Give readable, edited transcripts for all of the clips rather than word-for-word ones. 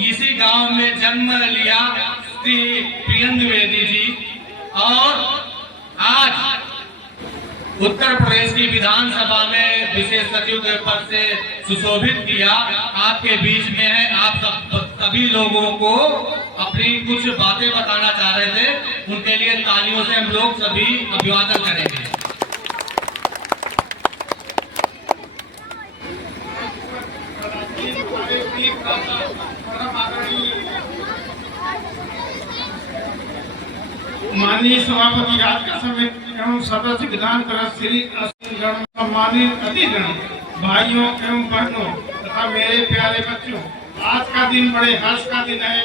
इसी गांव में जन्म लिया श्री प्रियन द्विवेदी जी और आज उत्तर प्रदेश की विधानसभा में विशेष सचिव के पद से सुशोभित किया। आपके बीच में है, आप सभी लोगों को अपनी कुछ बातें बताना चाह रहे थे, उनके लिए तालियों से हम लोग सभी अभिवादन करेंगे। माननीय सभापति राज्य समिति एवं सदस्य विधान परिषद श्री सम्मानित अतिथिगण, भाइयों एवं बहनों तथा मेरे प्यारे बच्चों, आज का दिन बड़े हर्ष का दिन है।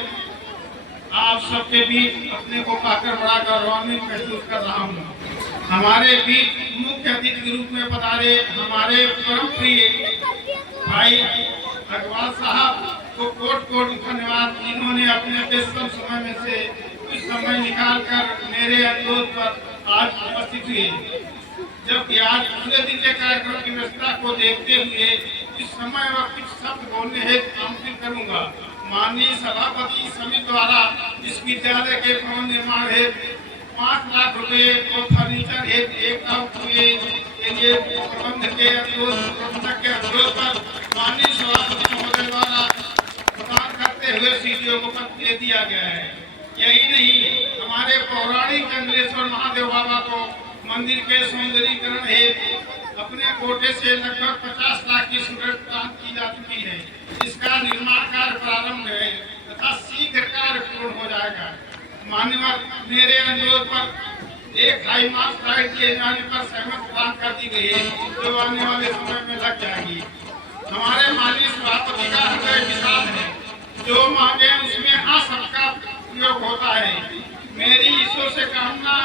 आप सबके बीच अपने को पाकर बड़ा गौरवान्वित महसूस कर रहा हूँ। हमारे बीच मुख्य अतिथि के रूप में पधारे हमारे परम प्रिय भाई अग्रवाल साहब को कोट कोट धन्यवाद। इन्होंने अपने व्यस्त समय में से कुछ समय निकालकर मेरे अनुरोध पर आज उपस्थित हुए, जबकि आज पूरे दिन के कार्यक्रम की व्यवस्था को देखते हुए इस समय वह कुछ शब्द बोलने हेतु आमंत्रित करूंगा। माननीय सभापति समिति द्वारा इस विद्यालय के भवन निर्माण हेतु 5 लाख रुपए और फर्नीचर हेतु 1 लाख रुपए के लिए प्रबंधक के अनुरोध पर माननीय सभापति महोदय द्वारा प्रदान करते हुए सीडीओ को पत्र दे दिया गया है। यही नहीं, हमारे पौराणिक चंद्रेश्वर महादेव बाबा को मंदिर के सौंदर्यीकरण हेतु अपने कोटे से लगभग 50 लाख की स्वीकृति प्रदान की जा चुकी है। इसका निर्माण कार्य प्रारंभ है तथा शीघ्र कार्य पूर्ण हो जाएगा। मान्यवर, मेरे अनुरोध पर एक हाई मार्क्स फ्लाइट दिए जाने पर सहमति प्रदान कर दी गई है, जो आने वाले समय में लग जाएगी। हमारे माननीय सभापति का हृदय विशाल है, जो मांगे उसमें हाँ सबका प्रयोग होता है। मेरी ईश्वर से कामना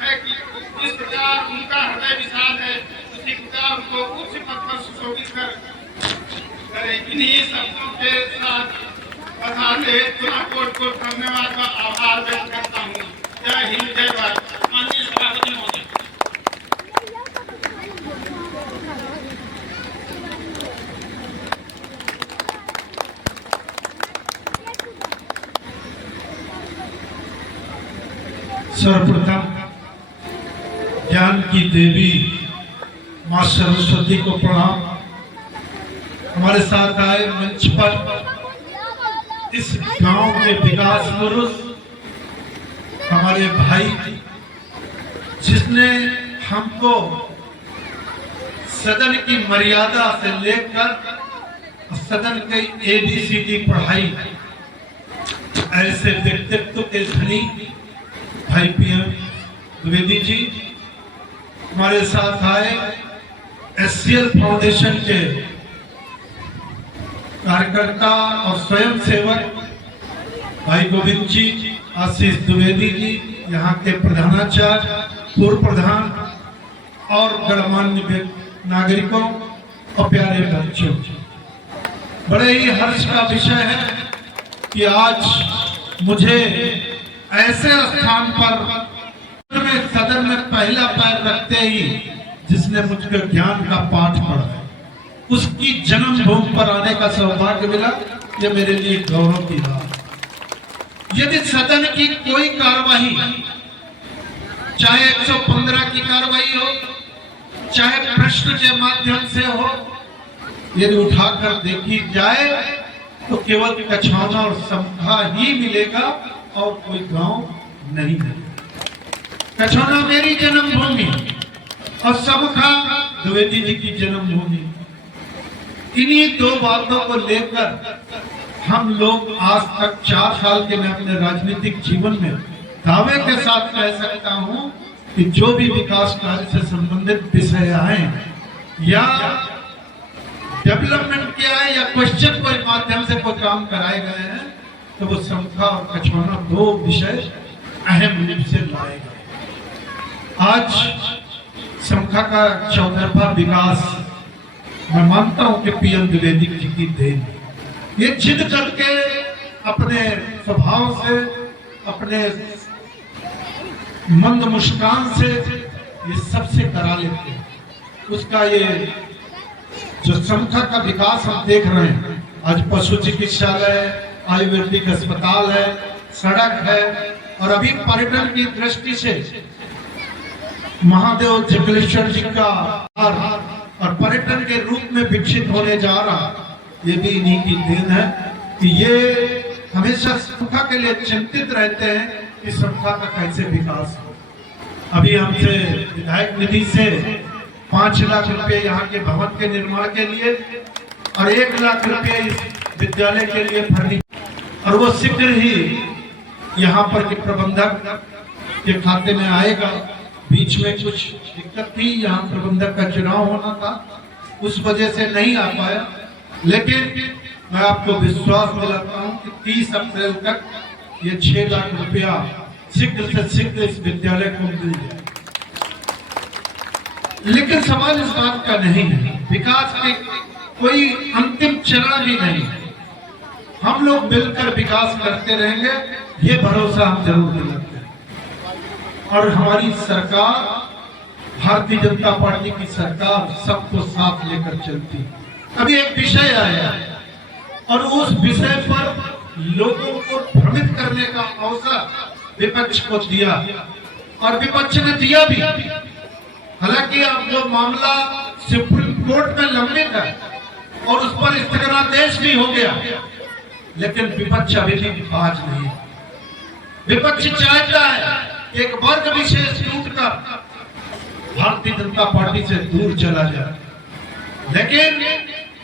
है कि इस प्रकार उनका हृदय विशाल है, उसी प्रकार उनको उच्च पद पर सुशोभित करे। इन्हीं शब्दों के साथ पुनः कोट कोट धन्यवाद का आभार व्यक्त करता हूँ। जय हिंद, जय भारत। माननीय सभापति महोदय। सर्वप्रथम ज्ञान की देवी मां सरस्वती को प्रणाम। हमारे साथ आए मंच पर इस गांव के विकास पुरुष हमारे भाई, जिसने हमको सदन की मर्यादा से लेकर सदन की ABCD पढ़ाई, ऐसे व्यक्तित्व के धनी भाई प्रियन द्विवेदी जी हमारे साथ आए। SCL फाउंडेशन के कार्यकर्ता और स्वयं सेवक भाई गोविंद जी, आशीष द्विवेदी जी, यहाँ के प्रधानाचार्य, पूर्व प्रधान और गणमान्य नागरिकों और प्यारे बच्चों, बड़े ही हर्ष का विषय है कि आज मुझे ऐसे स्थान पर सदन में पहला पैर रखते ही जिसने मुझको ज्ञान का पाठ पढ़ा, उसकी जन्मभूमि पर आने का सौभाग्य मिला। यह मेरे लिए गौरव की बात। यदि सदन की कोई कार्यवाही, चाहे 115 की कार्यवाही हो, चाहे प्रश्न के माध्यम से हो, यदि उठाकर देखी जाए तो केवल कछौना और समखा ही मिलेगा और कोई गांव नहीं मिलेगा। कछौना मेरी जन्मभूमि और समखा द्विवेदी जी की जन्मभूमि। इन्हीं दो बातों को लेकर हम लोग आज तक 4 साल के मैं अपने राजनीतिक जीवन में दावे के साथ कह सकता हूं कि जो भी विकास कार्य से संबंधित विषय आए या डेवलपमेंट के आए या क्वेश्चन के माध्यम से कोई काम कराए गए हैं, तो वो समखा और कछौना 2 विषय अहम रूप से लाए गए। आज समखा का 14वां विकास मैं मानता हूं कि प्रियन द्विवेदी जी की देन। ये जिद करके अपने स्वभाव से, अपने मंद मुस्कान से ये सबसे करा लेते हैं। उसका ये जो समखा का विकास हम देख रहे हैं, आज पशु चिकित्सालय, आयुर्वेदिक अस्पताल है, सड़क है, और अभी पर्यटन की दृष्टि से महादेव जगलेश्वर जी का और पर्यटन के रूप में विकसित होने जा रहा, ये भी इन्हीं की देन है कि ये हमेशा संस्था के लिए चिंतित रहते हैं कि संस्था का कैसे विकास हो। अभी हमसे विधायक निधि से 5 लाख रुपए यहाँ के भवन के निर्माण के लिए और 1 लाख रुपए इस विद्यालय के लिए फर्नीचर, और वो शीघ्र ही यहाँ पर के प्रबंधक के खाते में आएगा। बीच में कुछ दिक्कत थी, यहाँ प्रबंधक का चुनाव होना था, उस वजह से नहीं आ पाया, लेकिन मैं आपको विश्वास दिलाता हूँ कि 30 अप्रैल तक ये 6 लाख रुपया शीघ्र से शीघ्र इस विद्यालय को मिल जाए। लेकिन सवाल इस बात का नहीं है, विकास के कोई अंतिम चरण भी नहीं है, हम लोग मिलकर विकास करते रहेंगे, ये भरोसा हम जरूर दिलाते हैं। और हमारी सरकार, भारतीय जनता पार्टी की सरकार सबको साथ लेकर चलती है। अभी एक विषय आया और उस विषय पर लोगों को भ्रमित करने का अवसर विपक्ष को दिया और विपक्ष ने दिया भी। हालांकि अब जो मामला सुप्रीम कोर्ट में लंबित है और उस पर स्थगनादेश भी हो गया, लेकिन विपक्ष अभी भी बाज नहीं। विपक्ष चाहता है एक वर्ग विशेष टूटकर भारतीय जनता पार्टी से दूर चला जाए, लेकिन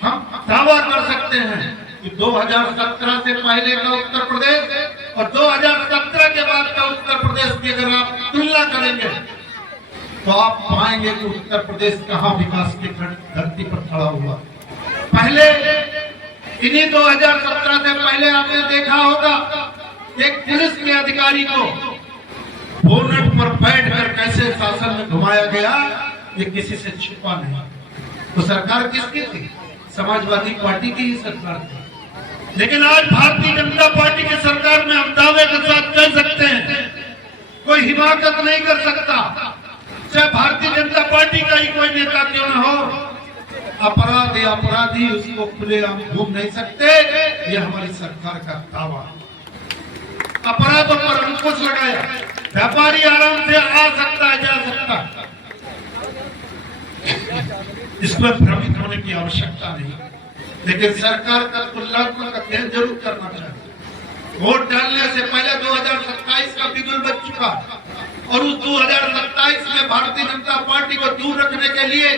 हम दावा कर सकते हैं कि 2017 से पहले का उत्तर प्रदेश और 2017 के बाद का उत्तर प्रदेश की अगर आप तुलना करेंगे तो आप पाएंगे कि उत्तर प्रदेश कहां विकास की धरती पर खड़ा हुआ। पहले इन्हीं 2017 से पहले आपने देखा होगा एक पुलिस के अधिकारी को बोनट पर बैठकर कैसे शासन में घुमाया गया, ये किसी से छुपा नहीं। तो सरकार किसकी थी? समाजवादी पार्टी की ही सरकार थी। लेकिन आज भारतीय जनता पार्टी की सरकार में हम दावे के साथ कह सकते हैं कोई हिमाकत नहीं कर सकता, चाहे भारतीय जनता पार्टी का ही कोई नेता क्यों न हो, अपराधी उसको खुलेआम घूम नहीं सकते, ये हमारी सरकार का दावा। अपराधों पर अंकुश लगाया, व्यापारी आराम से आ सकता है, जा सकता है, इसमें भ्रमित होने की आवश्यकता नहीं। लेकिन सरकार का तुलना का अध्ययन जरूर करना चाहिए। वोट डालने से पहले 2027 का बिगुल बच चुका और उस 2027 में भारतीय जनता पार्टी को दूर रखने के लिए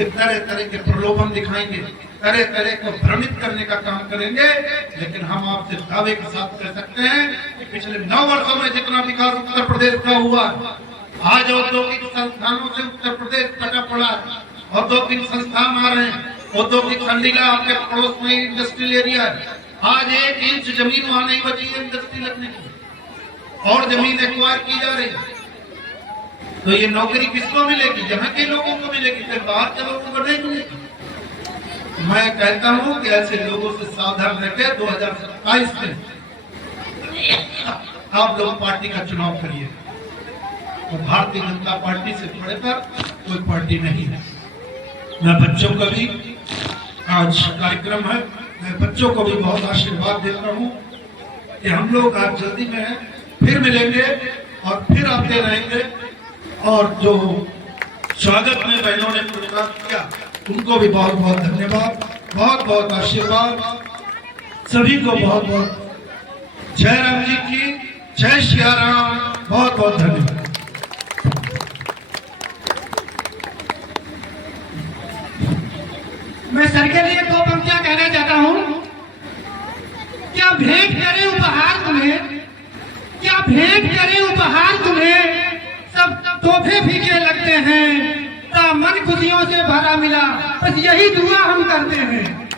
तरह तरह के प्रलोभन दिखाएंगे, तरह तरह को भ्रमित करने का काम करेंगे। लेकिन हम आपसे दावे के साथ कह सकते हैं कि पिछले 9 वर्षों में जितना विकास उत्तर प्रदेश का हुआ, आज औद्योगिक संस्थानों से उत्तर प्रदेश कटा पड़ा है, औद्योगिक संस्थान आ रहे हैं, औद्योगिक संडीला आपके पड़ोस में इंडस्ट्रियल एरिया है, आज 1 इंच जमीन वहां नहीं बची है इंडस्ट्री लगने की, और जमीन एक्वायर की जा रही है। तो ये नौकरी किसको मिलेगी? यहाँ के लोगों को मिलेगी, फिर बाहर के लोगों को नहीं मिलेगी। मैं कहता हूँ कि ऐसे लोगों से सावधान रहकर 2027 में आप लोग पार्टी का चुनाव करिए। तो भारतीय जनता पार्टी से बढ़कर कोई पार्टी नहीं है। मैं बच्चों का भी आज कार्यक्रम है, मैं बच्चों को भी बहुत आशीर्वाद देता हूँ कि हम लोग आज जल्दी में हैं, फिर मिलेंगे और फिर आते रहेंगे। और जो स्वागत में बहनों ने प्रोग्राम किया उनको भी बहुत बहुत धन्यवाद, बहुत बहुत आशीर्वाद, सभी को बहुत बहुत जय राम जी की जय, श्री राम, बहुत बहुत धन्यवाद। मैं सर के लिए 2 पंक्तियां कहना चाहता हूँ। क्या भेंट करे उपहार तुम्हें, क्या भेंट करे उपहार तुम्हें, सब तोहफे फीके लगते हैं, मन खुशियों से भरा मिला, बस यही दुआ हम करते हैं।